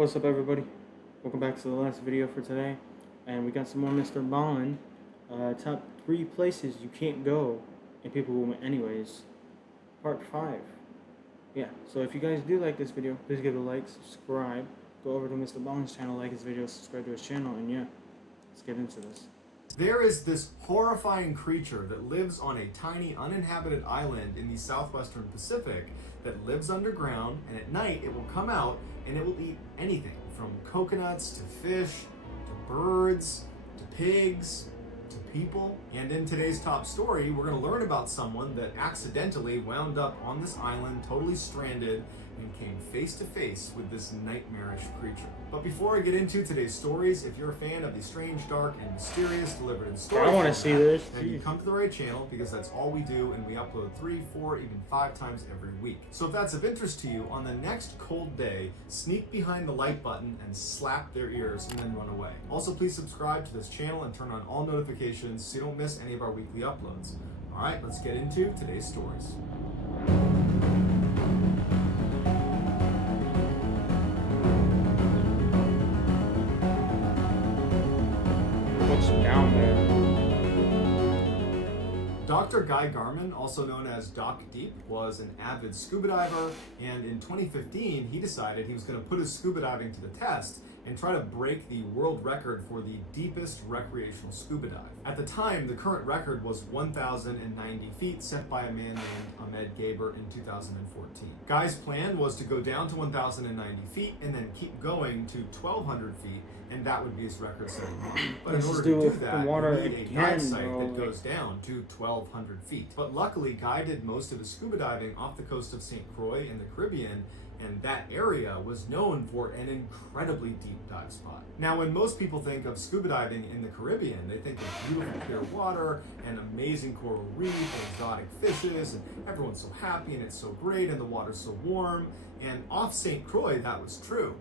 What's up, everybody? Welcome back to the last video for today, and we got some more MrBallen. Top 3 places you can't go and people who went anyways, part 5. Yeah, so if you guys do like this video, please give it a like, subscribe, go over to MrBallen's channel, like his video, subscribe to his channel, and yeah, let's get into this. There is this horrifying creature that lives on a tiny uninhabited island in the southwestern Pacific that lives underground, and at night it will come out and it will eat anything from coconuts to fish to birds to pigs to people. And in today's top story, we're going to learn about someone that accidentally wound up on this island, totally stranded, and came face to face with this nightmarish creature. But before I get into today's stories, if you're a fan of the strange, dark, and mysterious delivered in story, I want to see this. then you come to the right channel, because that's all we do, and we upload 3, 4, even 5 times every week. So if that's of interest to you, on the next cold day, sneak behind the like button and slap their ears and then run away. Also, please subscribe to this channel and turn on all notifications so you don't miss any of our weekly uploads. All right, let's get into today's stories. What's down there? Dr. Guy Garman, also known as Doc Deep, was an avid scuba diver, and in 2015 he decided he was going to put his scuba diving to the test and try to break the world record for the deepest recreational scuba dive. At the time, the current record was 1,090 feet, set by a man named Ahmed Gaber in 2014. Guy's plan was to go down to 1,090 feet and then keep going to 1,200 feet, and that would be his record-setting mark. But in order to do that, you need a dive site that goes down to 1,200 feet. But luckily, Guy did most of his scuba diving off the coast of St. Croix in the Caribbean, and that area was known for an incredibly deep dive spot. Now, when most people think of scuba diving in the Caribbean, they think of beautiful clear water and amazing coral reef and exotic fishes, and everyone's so happy and it's so great and the water's so warm. And off St. Croix, that was true.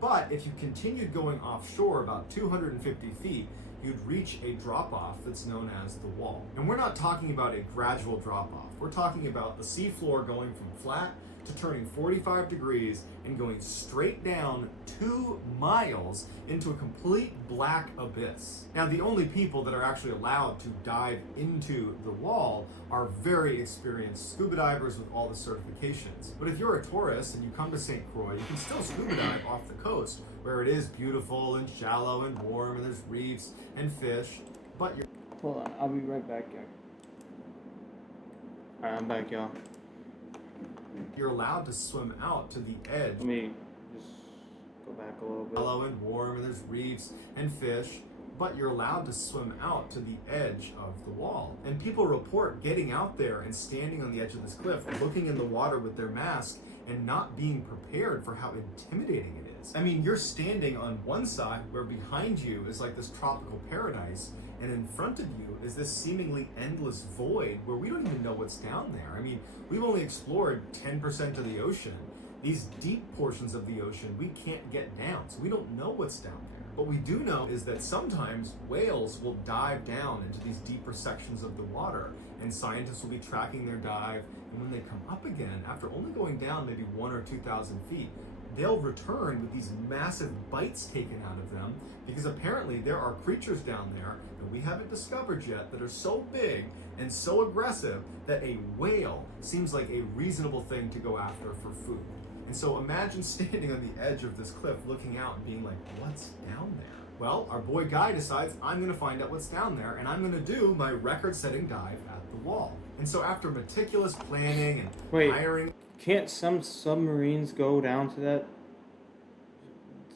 But if you continued going offshore about 250 feet, you'd reach a drop-off that's known as the wall. And we're not talking about a gradual drop-off. We're talking about the seafloor going from flat to turning 45 degrees and going straight down 2 miles into a complete black abyss. Now, the only people that are actually allowed to dive into the wall are very experienced scuba divers with all the certifications. But if you're a tourist and you come to St. Croix, you can still scuba dive off the coast, where it is beautiful and shallow and warm and there's reefs and fish, but you're... Hold on, I'll be right back, y'all. Alright, I'm back, y'all. You're allowed to swim out to the edge. Let me just go back a little bit. Shallow and warm, and there's reefs and fish, but you're allowed to swim out to the edge of the wall. And people report getting out there and standing on the edge of this cliff, looking in the water with their mask and not being prepared for how intimidating it is. I mean, you're standing on one side where behind you is like this tropical paradise, and in front of you is this seemingly endless void where we don't even know what's down there. I mean, we've only explored 10% of the ocean. These deep portions of the ocean we can't get down, so we don't know what's down there. What we do know is that sometimes whales will dive down into these deeper sections of the water, and scientists will be tracking their dive, and when they come up again, after only going down maybe 1,000 or 2,000 feet, they'll return with these massive bites taken out of them, because apparently there are creatures down there that we haven't discovered yet that are so big and so aggressive that a whale seems like a reasonable thing to go after for food. And so imagine standing on the edge of this cliff looking out and being like, what's down there? Well, our boy Guy decides, I'm going to find out what's down there, and I'm going to do my record-setting dive at the wall. And so after meticulous planning and hiring... Can't some submarines go down to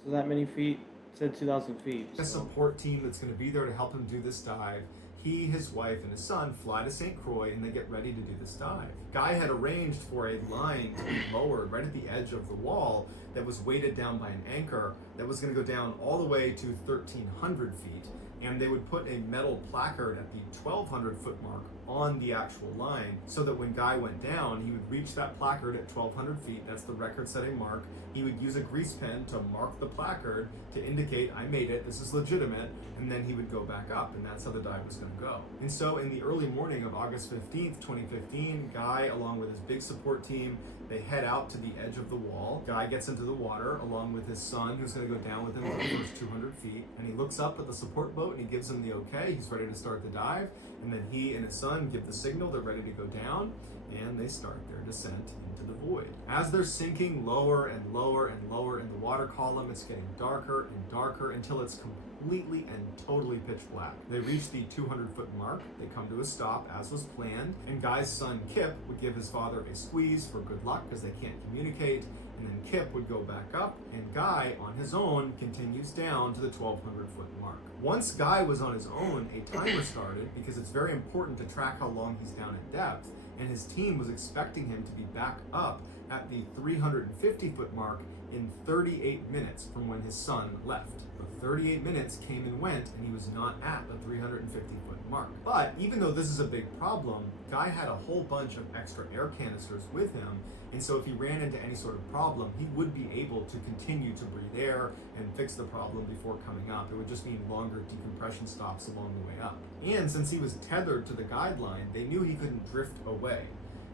that many feet? It said 2,000 feet. A support team that's going to be there to help him do this dive. He, his wife, and his son fly to St. Croix, and they get ready to do this dive. Guy had arranged for a line to be lowered right at the edge of the wall that was weighted down by an anchor that was going to go down all the way to 1,300 feet. And they would put a metal placard at the 1,200 foot mark on the actual line so that when Guy went down, he would reach that placard at 1,200 feet. That's the record-setting mark. He would use a grease pen to mark the placard to indicate, I made it, this is legitimate, and then he would go back up, and that's how the dive was going to go. And so in the early morning of August 15th, 2015, Guy, along with his big support team, they head out to the edge of the wall. Guy gets into the water along with his son, who's going to go down with him for the first 200 feet. And he looks up at the support boat and he gives him the okay. He's ready to start the dive. And then he and his son give the signal. They're ready to go down. And they start their descent into the void. As they're sinking lower and lower and lower in the water column, it's getting darker and darker until it's completely and totally pitch black. They reach the 200-foot mark. They come to a stop as was planned, and Guy's son Kip would give his father a squeeze for good luck because they can't communicate, and then Kip would go back up, and Guy on his own continues down to the 1,200-foot mark. Once Guy was on his own, a timer started because it's very important to track how long he's down at depth, and his team was expecting him to be back up at the 350-foot mark in 38 minutes from when his son left. But 38 minutes came and went, and he was not at the 350-foot mark. But even though this is a big problem, Guy had a whole bunch of extra air canisters with him, and so if he ran into any sort of problem, he would be able to continue to breathe air and fix the problem before coming up. It would just mean longer decompression stops along the way up. And since he was tethered to the guideline, they knew he couldn't drift away.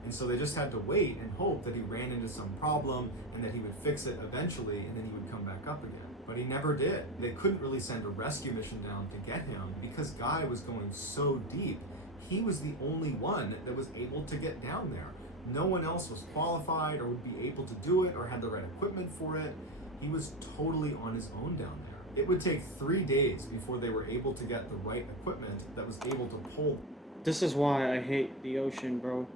And so they just had to wait and hope that he ran into some problem and that he would fix it eventually, and then he would come back up again. But he never did. They couldn't really send a rescue mission down to get him because Guy was going so deep. He was the only one that was able to get down there. No one else was qualified or would be able to do it or had the right equipment for it. He was totally on his own down there. It would take 3 days before they were able to get the right equipment that was able to pull This is why I hate the ocean, bro.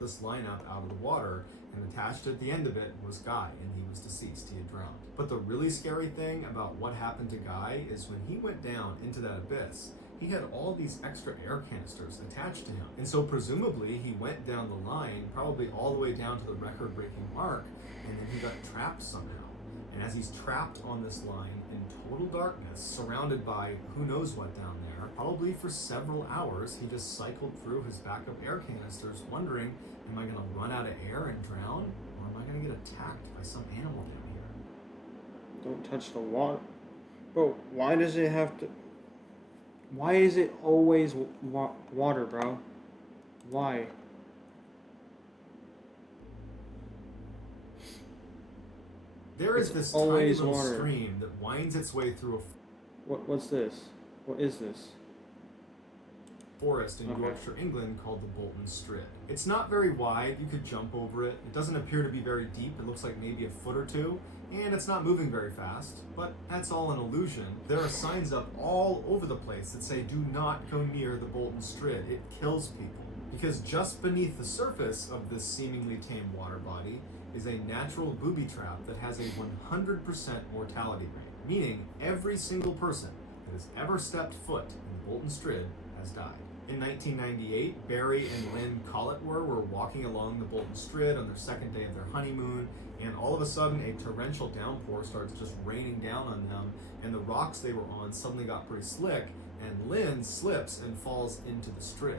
this lineup out of the water, and attached at the end of it was Guy, and he was deceased. He had drowned. But the really scary thing about what happened to Guy is when he went down into that abyss, he had all these extra air canisters attached to him. And so presumably he went down the line, probably all the way down to the record-breaking mark, and then he got trapped somehow. And as he's trapped on this line in total darkness, surrounded by who knows what down there, probably for several hours, he just cycled through his backup air canisters wondering, am I going to run out of air and drown? Or am I going to get attacked by some animal down here? Don't touch the water. Bro, why does it have to... Why is it always water, bro? Why? There is It's this tiny always little water. stream that winds its way through a What's this? What is this? forest in Okay. Yorkshire, England called the Bolton Strid. It's not very wide, you could jump over it. It doesn't appear to be very deep, it looks like maybe a foot or two, and it's not moving very fast, but that's all an illusion. There are signs up all over the place that say do not go near the Bolton Strid, it kills people. Because just beneath the surface of this seemingly tame water body is a natural booby trap that has a 100% mortality rate, meaning every single person that has ever stepped foot in the Bolton Strid has died. In 1998, Barry and Lynn Colletwer were walking along the Bolton Strid on their second day of their honeymoon, and all of a sudden a torrential downpour starts just raining down on them, and the rocks they were on suddenly got pretty slick, and Lynn slips and falls into the Strid.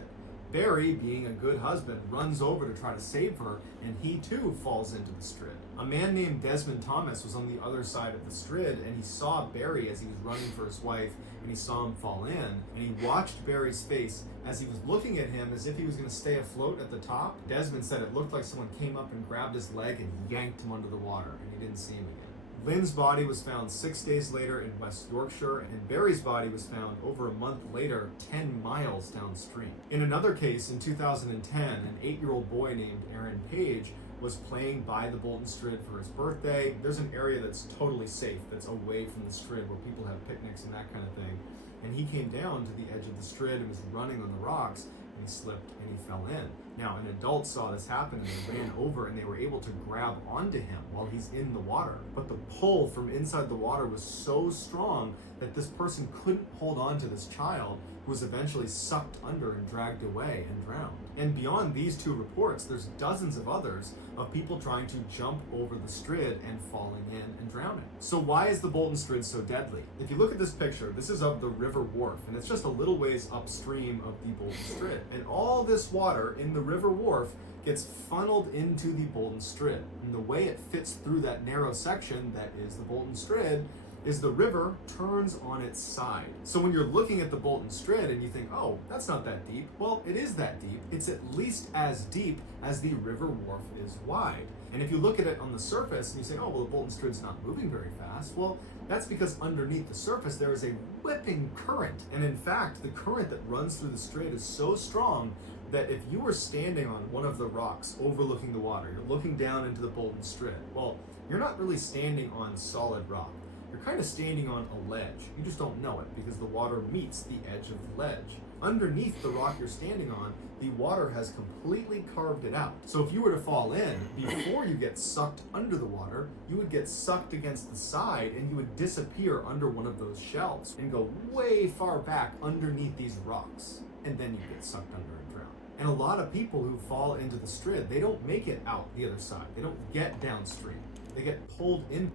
Barry, being a good husband, runs over to try to save her, and he too falls into the Strid. A man named Desmond Thomas was on the other side of the Strid, and he saw Barry as he was running for his wife, and he saw him fall in, and he watched Barry's face as he was looking at him as if he was going to stay afloat at the top. Desmond said it looked like someone came up and grabbed his leg and yanked him under the water, and he didn't see him again. Lynn's body was found 6 days later in West Yorkshire, and Barry's body was found over a month later, 10 miles downstream. In another case, in 2010, an 8-year-old boy named Aaron Page was playing by the Bolton Strid for his birthday. There's an area that's totally safe, that's away from the Strid, where people have picnics and that kind of thing. And he came down to the edge of the Strid and was running on the rocks, and he slipped and he fell in. Now, an adult saw this happen and they ran over and they were able to grab onto him while he's in the water. But the pull from inside the water was so strong that this person couldn't hold on to this child, who was eventually sucked under and dragged away and drowned. And beyond these two reports, there's dozens of others of people trying to jump over the Strid and falling in and drowning. So why is the Bolton Strid so deadly? If you look at this picture, this is of the River Wharf, and it's just a little ways upstream of the Bolton Strid. And all this water in the River Wharf gets funneled into the Bolton Strid. And the way it fits through that narrow section that is the Bolton Strid is the river turns on its side. So when you're looking at the Bolton Strid and you think, oh, that's not that deep, well, it is that deep. It's at least as deep as the River Wharf is wide. And if you look at it on the surface and you say, oh, well, the Bolton Strid's not moving very fast, well, that's because underneath the surface there is a whipping current. And in fact, the current that runs through the Strid is so strong that if you were standing on one of the rocks overlooking the water, you're looking down into the Bolton Strid, well, you're not really standing on solid rock. You're kind of standing on a ledge. You just don't know it because the water meets the edge of the ledge. Underneath the rock you're standing on, the water has completely carved it out. So if you were to fall in, before you get sucked under the water, you would get sucked against the side and you would disappear under one of those shelves and go way far back underneath these rocks. And then you get sucked under and drown. And a lot of people who fall into the Strid, they don't make it out the other side. They don't get downstream. They get pulled in.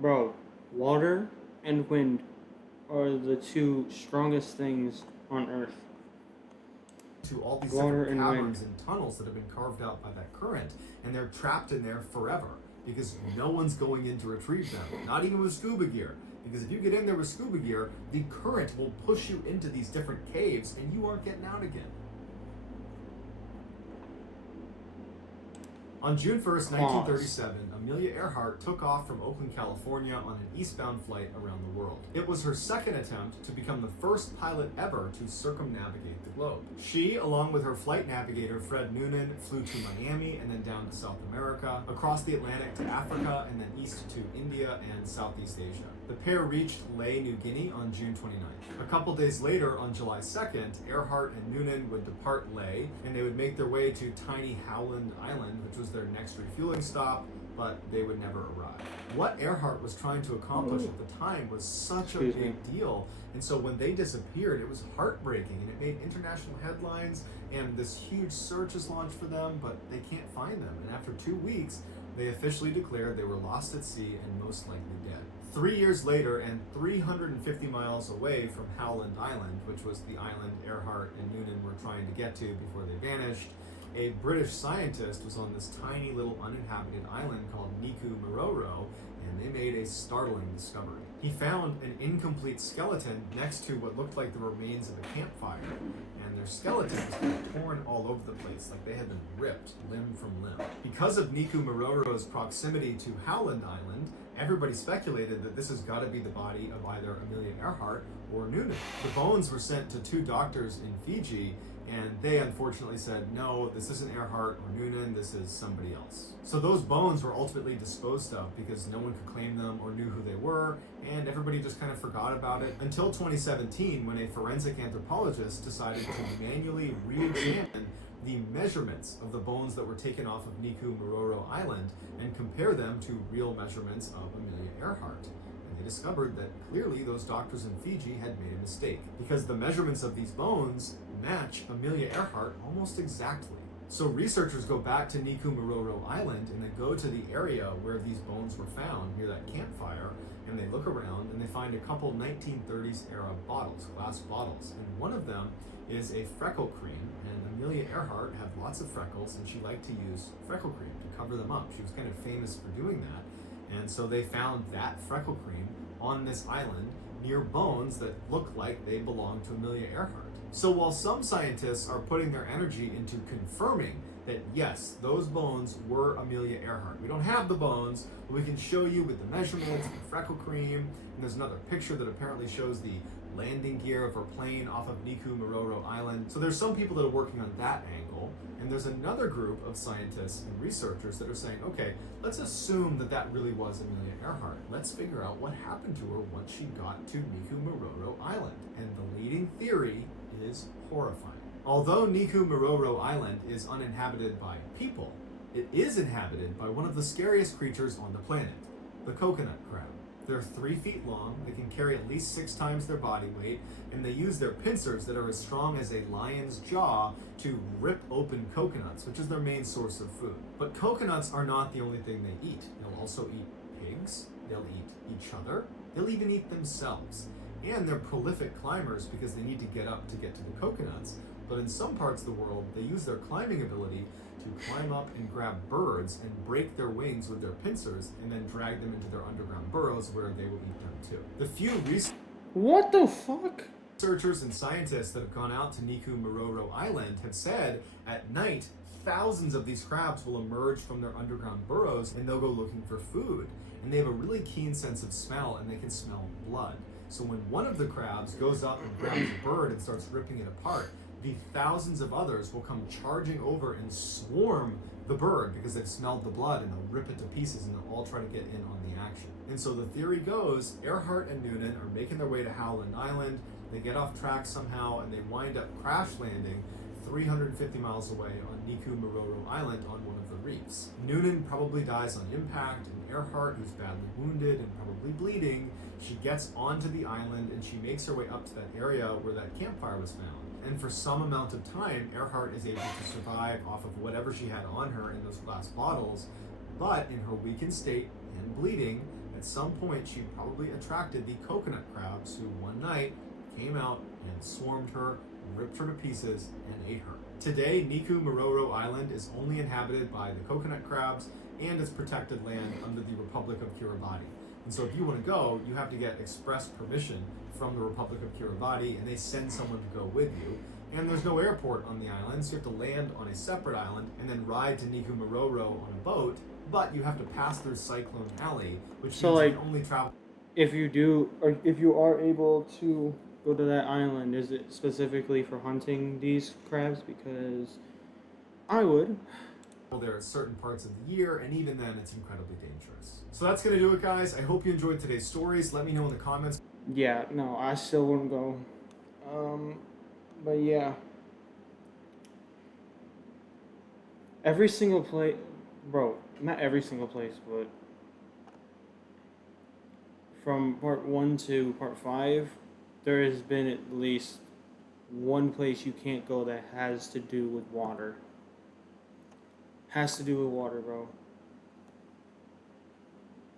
Bro, water and wind are the two strongest things on Earth. To all these Water different and caverns wind. and tunnels that have been carved out by that current, and they're trapped in there forever because no one's going in to retrieve them, not even with scuba gear. Because if you get in there with scuba gear, the current will push you into these different caves and you aren't getting out again. On June 1st, 1937, Amelia Earhart took off from Oakland, California on an eastbound flight around the world. It was her second attempt to become the first pilot ever to circumnavigate the globe. She, along with her flight navigator Fred Noonan, flew to Miami and then down to South America, across the Atlantic to Africa, and then east to India and Southeast Asia. The pair reached Lae, New Guinea on June 29th. A couple days later, on July 2nd, Earhart and Noonan would depart Lae, and they would make their way to tiny Howland Island, which was their next refueling stop, but they would never arrive. What Earhart was trying to accomplish at the time was such a big deal, and so when they disappeared, it was heartbreaking, and it made international headlines, and this huge search is launched for them, but they can't find them. And after 2 weeks, they officially declared they were lost at sea and most likely dead. 3 years later, and 350 miles away from Howland Island, which was the island Earhart and Noonan were trying to get to before they vanished, a British scientist was on this tiny little uninhabited island called Niku Maroro, and they made a startling discovery. He found an incomplete skeleton next to what looked like the remains of a campfire, and their skeleton was kind of torn all over the place, like they had been ripped limb from limb. Because of Niku Maroro's proximity to Howland Island, everybody speculated that this has got to be the body of either Amelia Earhart or Noonan. The bones were sent to 2 doctors in Fiji, and they unfortunately said, no, this isn't Earhart or Noonan, this is somebody else. So those bones were ultimately disposed of because no one could claim them or knew who they were, and everybody just kind of forgot about it until 2017, when a forensic anthropologist decided to manually re-examine the measurements of the bones that were taken off of Niku Maroro Island and compare them to real measurements of Amelia Earhart. And they discovered that clearly those doctors in Fiji had made a mistake because the measurements of these bones match Amelia Earhart almost exactly. So researchers go back to Niku Maroro Island and they go to the area where these bones were found near that campfire, and they look around and they find a couple 1930s era bottles, glass bottles, and one of them is a freckle cream, and Amelia Earhart had lots of freckles and she liked to use freckle cream to cover them up. She was kind of famous for doing that, and so they found that freckle cream on this island near bones that look like they belong to Amelia Earhart. So while some scientists are putting their energy into confirming that yes, those bones were Amelia Earhart. We don't have the bones, but we can show you with the measurements and the freckle cream, and there's another picture that apparently shows the landing gear of her plane off of Niku Maroro Island. So there's some people that are working on that angle, and there's another group of scientists and researchers that are saying, okay, let's assume that that really was Amelia Earhart. Let's figure out what happened to her once she got to Niku Maroro Island. And the leading theory is horrifying. Although Niku Island is uninhabited by people, it is inhabited by one of the scariest creatures on the planet, the coconut crab. They're 3 feet long, they can carry at least 6 times their body weight, and they use their pincers that are as strong as a lion's jaw to rip open coconuts, which is their main source of food. But coconuts are not the only thing they eat. They'll also eat pigs, they'll eat each other, they'll even eat themselves. And they're prolific climbers because they need to get up to get to the coconuts. But in some parts of the world, they use their climbing ability to climb up and grab birds and break their wings with their pincers and then drag them into their underground burrows where they will eat them too. The few What the fuck? researchers and scientists that have gone out to Niku Island have said at night, thousands of these crabs will emerge from their underground burrows and they'll go looking for food. And they have a really keen sense of smell and they can smell blood. So when one of the crabs goes up and grabs a bird and starts ripping it apart, the thousands of others will come charging over and swarm the bird because they've smelled the blood, and they'll rip it to pieces and they'll all try to get in on the action. And so the theory goes, Earhart and Noonan are making their way to Howland Island, they get off track somehow and they wind up crash landing 350 miles away on Niku Island on one of the reefs. Noonan probably dies on impact, and Earhart, who's badly wounded and probably bleeding, she gets onto the island and she makes her way up to that area where that campfire was found. And for some amount of time, Earhart is able to survive off of whatever she had on her in those glass bottles, but in her weakened state and bleeding, at some point she probably attracted the coconut crabs who one night came out and swarmed her, ripped her to pieces, and ate her. Today, Niku Island is only inhabited by the coconut crabs and it's protected land under the Republic of Kiribati. And so if you want to go, you have to get express permission from the Republic of Kiribati, and they send someone to go with you. And there's no airport on the island, so you have to land on a separate island and then ride to Niku on a boat, but you have to pass through Cyclone Alley, which So, means like, you can only travel. If you do, or if you are able to go to that island, is it specifically for hunting these crabs? Because I would. There at certain parts of the year, and even then it's incredibly dangerous. So that's gonna do it, guys. I hope you enjoyed today's stories. Let me know in the comments. Yeah, no, I still wouldn't go. But yeah. Every single place, bro, not every single place, but from part 1 to part 5, there has been at least one place you can't go that has to do with water. Has to do with water, bro.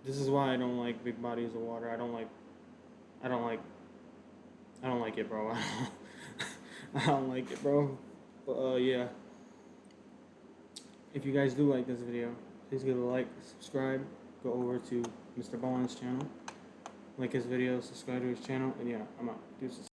This is why I don't like big bodies of water. I don't like it, bro. I don't like it, bro. But yeah. If you guys do like this video, please give it a like, subscribe, go over to MrBallen's channel, like his video, subscribe to his channel, and yeah, I'm out. Deuces.